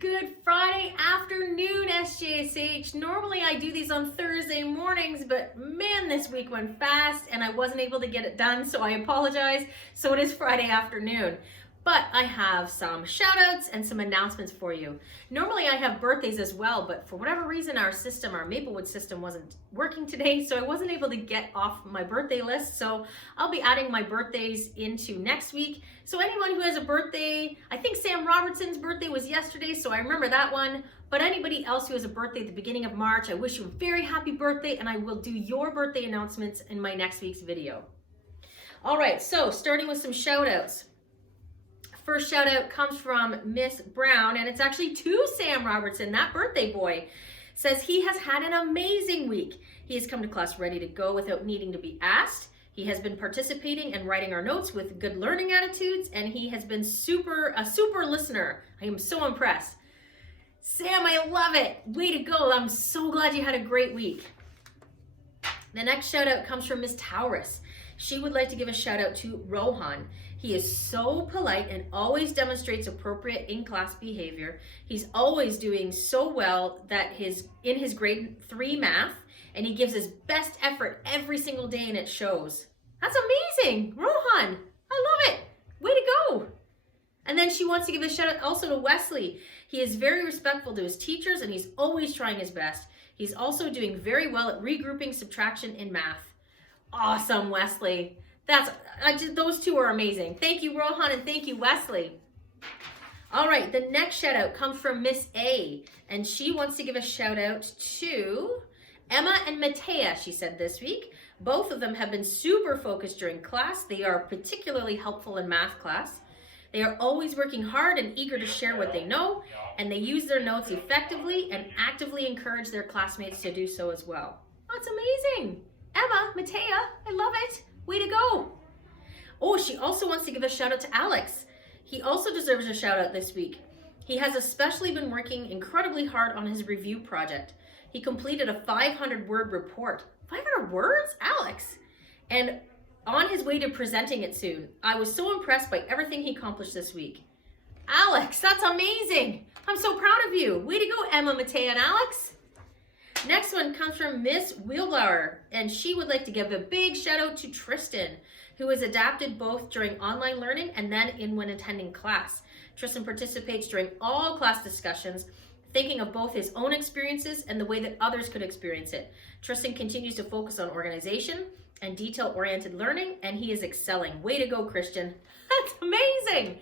Good Friday afternoon, SJSH. Normally I do these on Thursday mornings, but man, this week went fast and I wasn't able to get it done, so I apologize. So it is Friday afternoon. But I have some shout outs and some announcements for you. Normally I have birthdays as well, but for whatever reason our Maplewood system wasn't working today, so I wasn't able to get off my birthday list. So I'll be adding my birthdays into next week. So anyone who has a birthday, I think Sam Robertson's birthday was yesterday, so I remember that one. But anybody else who has a birthday at the beginning of March, I wish you a very happy birthday, and I will do your birthday announcements in my next week's video. All right, so starting with some shout outs. First shout out comes from Miss Brown, and it's actually to Sam Robertson, that birthday boy. Says he has had an amazing week. He has come to class ready to go without needing to be asked. He has been participating and writing our notes with good learning attitudes, and he has been a super listener. I am so impressed. Sam, I love it. Way to go. I'm so glad you had a great week. The next shout out comes from Miss Taurus. She would like to give a shout out to Rohan. He is so polite and always demonstrates appropriate in-class behavior. He's always doing so well that in his grade 3 math, and he gives his best effort every single day, and it shows. That's amazing, Rohan. I love it. Way to go. And then she wants to give a shout out also to Wesley. He is very respectful to his teachers, and he's always trying his best. He's also doing very well at regrouping subtraction in math. Awesome, Wesley. Those two are amazing. Thank you, Rohan, and thank you, Wesley. All right, the next shout out comes from Miss A, and she wants to give a shout out to Emma and Matea, she said this week. Both of them have been super focused during class. They are particularly helpful in math class. They are always working hard and eager to share what they know, and they use their notes effectively and actively encourage their classmates to do so as well. That's amazing. Emma, Matea, I love it. Way to go. Oh, she also wants to give a shout out to Alex. He also deserves a shout out this week. He has especially been working incredibly hard on his review project. He completed a 500-word report. 500 words, Alex? And on his way to presenting it soon. I was so impressed by everything he accomplished this week. Alex, that's amazing. I'm so proud of you. Way to go, Emma, Matea, and Alex. Next one comes from Miss Wheelblower, and she would like to give a big shout out to Tristan, who has adapted both during online learning and then when attending class. Tristan participates during all class discussions, thinking of both his own experiences and the way that others could experience it. Tristan continues to focus on organization and detail-oriented learning, and he is excelling. Way to go, Christian. That's amazing.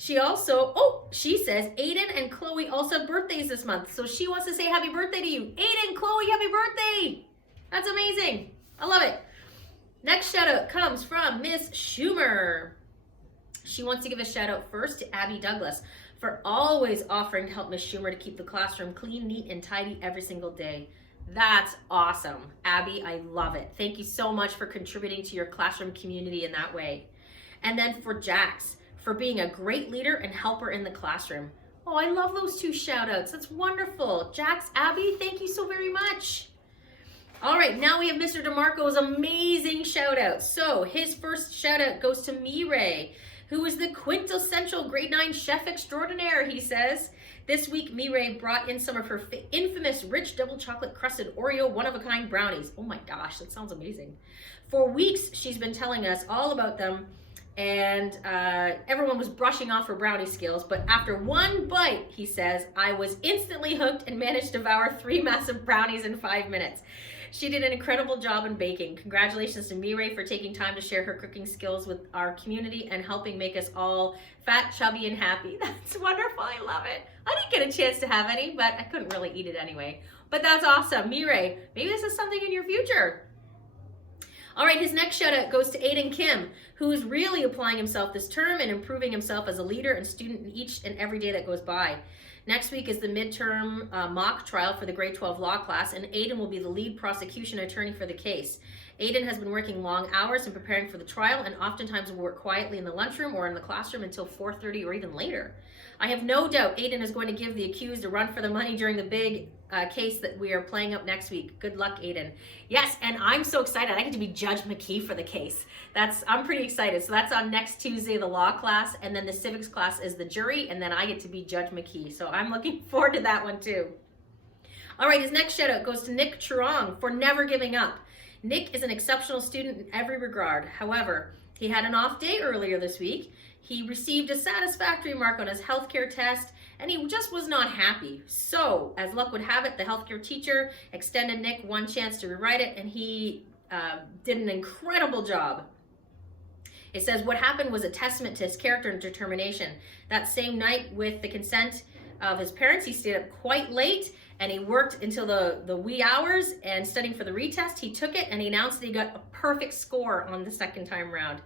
She says Aiden and Chloe also have birthdays this month. So she wants to say happy birthday to you. Aiden, Chloe, happy birthday. That's amazing. I love it. Next shout out comes from Miss Schumer. She wants to give a shout out first to Abby Douglas for always offering to help Miss Schumer to keep the classroom clean, neat, and tidy every single day. That's awesome. Abby, I love it. Thank you so much for contributing to your classroom community in that way. And then for Jax, for being a great leader and helper in the classroom. Oh, I love those two shout outs. That's wonderful. Jax, Abby, thank you so very much. All right, now we have Mr. DeMarco's amazing shout out. So his first shout out goes to Mireille, who is the quintessential grade 9 chef extraordinaire, he says. This week, Mireille brought in some of her infamous rich double chocolate crusted Oreo one-of-a-kind brownies. Oh my gosh, that sounds amazing. For weeks, she's been telling us all about them, and everyone was brushing off her brownie skills, but after one bite, he says, I was instantly hooked and managed to devour 3 massive brownies in 5 minutes. She did an incredible job in baking. Congratulations to Mireille for taking time to share her cooking skills with our community and helping make us all fat, chubby, and happy. That's wonderful. I love it. I didn't get a chance to have any, but I couldn't really eat it anyway. But that's awesome. Mireille, maybe this is something in your future. All right, his next shout out goes to Aiden Kim, who is really applying himself this term and improving himself as a leader and student in each and every day that goes by. Next week is the midterm mock trial for the grade 12 law class, and Aiden will be the lead prosecution attorney for the case. Aiden has been working long hours and preparing for the trial and oftentimes will work quietly in the lunchroom or in the classroom until 4:30 or even later. I have no doubt Aiden is going to give the accused a run for the money during the big case that we are playing up next week. Good luck, Aiden. Yes, and I'm so excited. I get to be Judge McKee for the case. I'm pretty excited. So that's on next Tuesday, the law class, and then the civics class is the jury, and then I get to be Judge McKee. So I'm looking forward to that one too. All right, his next shout out goes to Nick Churong for never giving up. Nick is an exceptional student in every regard. However, he had an off day earlier this week. He received a satisfactory mark on his healthcare test, and he just was not happy. So, as luck would have it, the healthcare teacher extended Nick one chance to rewrite it, and he did an incredible job. It says, what happened was a testament to his character and determination. That same night, with the consent of his parents, he stayed up quite late, and he worked until the wee hours and studying for the retest. He took it and he announced that he got a perfect score on the second time round.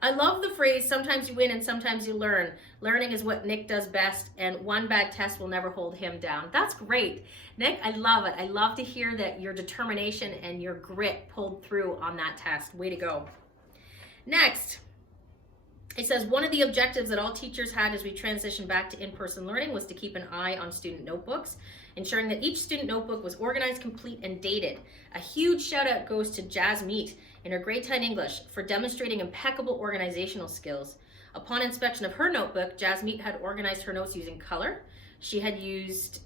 I love the phrase, sometimes you win and sometimes you learn. Learning is what Nick does best, and one bad test will never hold him down. That's great. Nick, I love it. I love to hear that your determination and your grit pulled through on that test. Way to go. Next, it says, one of the objectives that all teachers had as we transitioned back to in-person learning was to keep an eye on student notebooks, ensuring that each student notebook was organized, complete, and dated. A huge shout out goes to Jazz Meat in her grade 10 English for demonstrating impeccable organizational skills. Upon inspection of her notebook, Jazz Meat had organized her notes using color. She had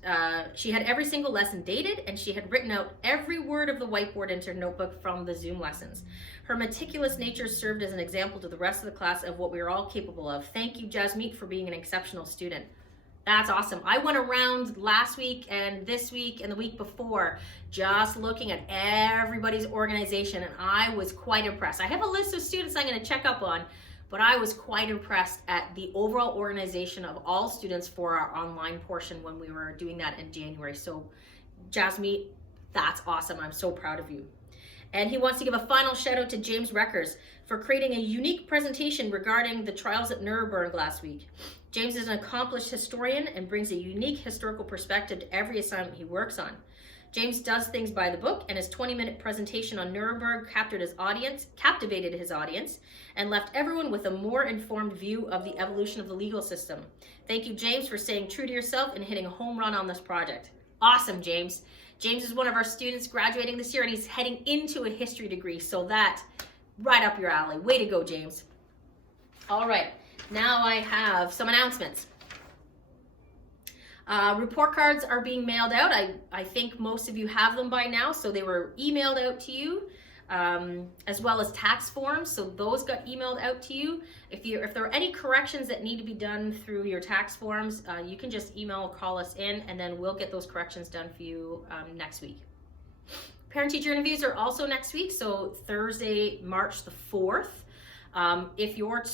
every single lesson dated, and she had written out every word of the whiteboard into her notebook from the Zoom lessons. Her meticulous nature served as an example to the rest of the class of what we are all capable of. Thank you, Jazz Meat, for being an exceptional student. That's awesome. I went around last week and this week and the week before just looking at everybody's organization, and I was quite impressed. I have a list of students I'm going to check up on, but I was quite impressed at the overall organization of all students for our online portion when we were doing that in January. So Jasmine, that's awesome. I'm so proud of you. And he wants to give a final shout out to James Reckers for creating a unique presentation regarding the trials at Nuremberg last week. James is an accomplished historian and brings a unique historical perspective to every assignment he works on. James does things by the book, and his 20-minute presentation on Nuremberg captivated his audience, and left everyone with a more informed view of the evolution of the legal system. Thank you, James, for staying true to yourself and hitting a home run on this project. Awesome, James. James is one of our students graduating this year, and he's heading into a history degree, so that, right up your alley. Way to go, James. All right, now I have some announcements. Report cards are being mailed out. I think most of you have them by now, so they were emailed out to you, as well as tax forms, so those got emailed out to you. If there are any corrections that need to be done through your tax forms, you can just email or call us in, and then we'll get those corrections done for you next week. Parent-teacher interviews are also next week, so Thursday, March the 4th. If your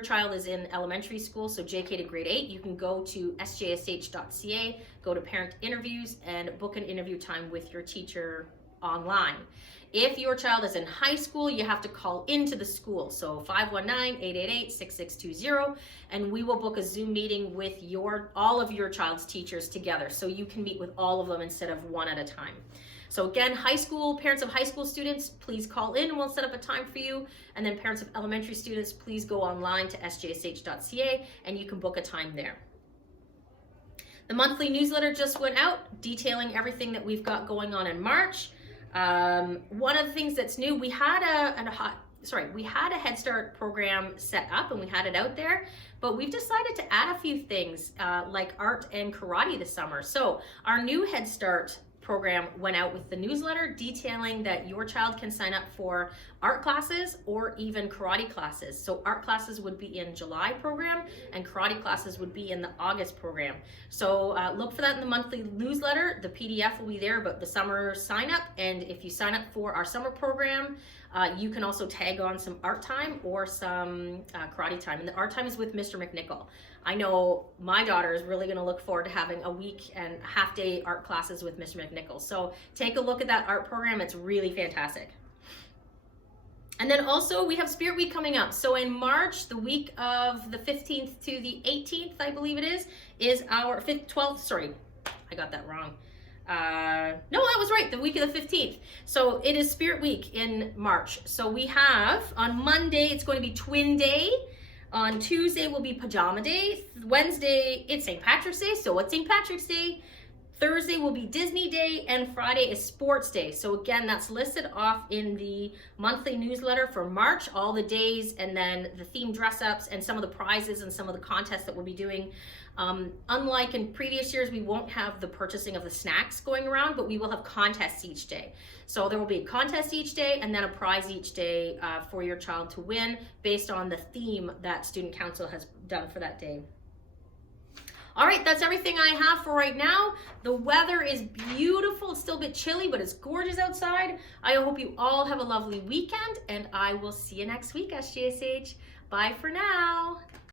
child is in elementary school, so JK to grade 8, you can go to SJSH.ca, go to parent interviews, and book an interview time with your teacher online. If your child is in high school, you have to call into the school, so 519-888-6620, and we will book a Zoom meeting with all of your child's teachers together, so you can meet with all of them instead of one at a time. So again, parents of high school students, please call in and we'll set up a time for you. And then parents of elementary students, please go online to sjsh.ca and you can book a time there. The monthly newsletter just went out detailing everything that we've got going on in March. One of the things that's new, we had a HeadStart program set up and we had it out there, but we've decided to add a few things like art and karate this summer. So our new HeadStart program went out with the newsletter detailing that your child can sign up for art classes or even karate classes. So art classes would be in July program and karate classes would be in the August program. So look for that in the monthly newsletter. The PDF will be there, but the summer sign up, and if you sign up for our summer program, you can also tag on some art time or some karate time. And the art time is with Mr. McNichol. I know my daughter is really going to look forward to having a week and half-day art classes with Mr. McNichol. So take a look at that art program. It's really fantastic. And then also we have Spirit Week coming up. So in March, the week of the 15th to the 18th, I believe it is our 12th, sorry, I got that wrong. No, that was right, the week of the 15th. So it is Spirit Week in March. So we have, on Monday, it's going to be Twin Day. On Tuesday will be Pajama Day. Wednesday, it's St. Patrick's Day, so it's St. Patrick's Day. Thursday will be Disney Day, and Friday is Sports Day. So again, that's listed off in the monthly newsletter for March, all the days, and then the theme dress-ups and some of the prizes and some of the contests that we'll be doing. Unlike in previous years, we won't have the purchasing of the snacks going around, but we will have contests each day. So there will be a contest each day and then a prize each day for your child to win based on the theme that Student Council has done for that day. All right, that's everything I have for right now. The weather is beautiful. It's still a bit chilly, but it's gorgeous outside. I hope you all have a lovely weekend, and I will see you next week, SJSH. Bye for now.